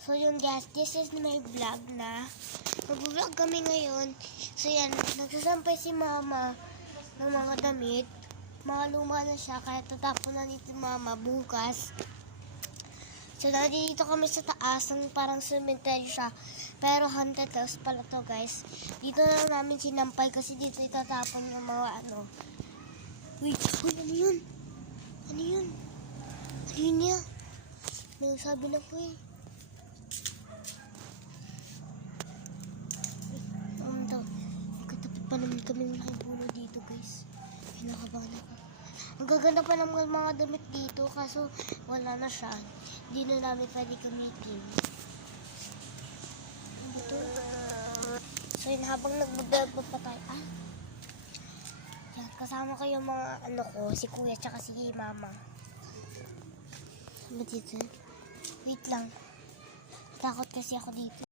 So yun guys, this is my vlog na. Mag-vlog kami ngayon. So yan, nagsasampay si mama ng mga damit. Mga luma na siya, kaya tatapon na nito mama bukas. So nandito kami sa taas, ng parang cemetery siya. Pero haunted house pala to guys. Dito na namin sinampay kasi dito itatapon yung mga ano. Wait, ano yun? Ano yun? Ano yun niya? Nagsabi na po eh. Katapat pa naman kami nakibulo dito guys. Kinakabahan ako. Ang gaganda pa ng mga damit dito kaso wala na siya. Hindi na namin pwede gamitin. Dito. So yun, habang nagbablog pa tayo. Yan, kasama ko yung mga ano ko, si kuya tsaka si mama. Ano dito? Wait lang. Takot kasi ako dito.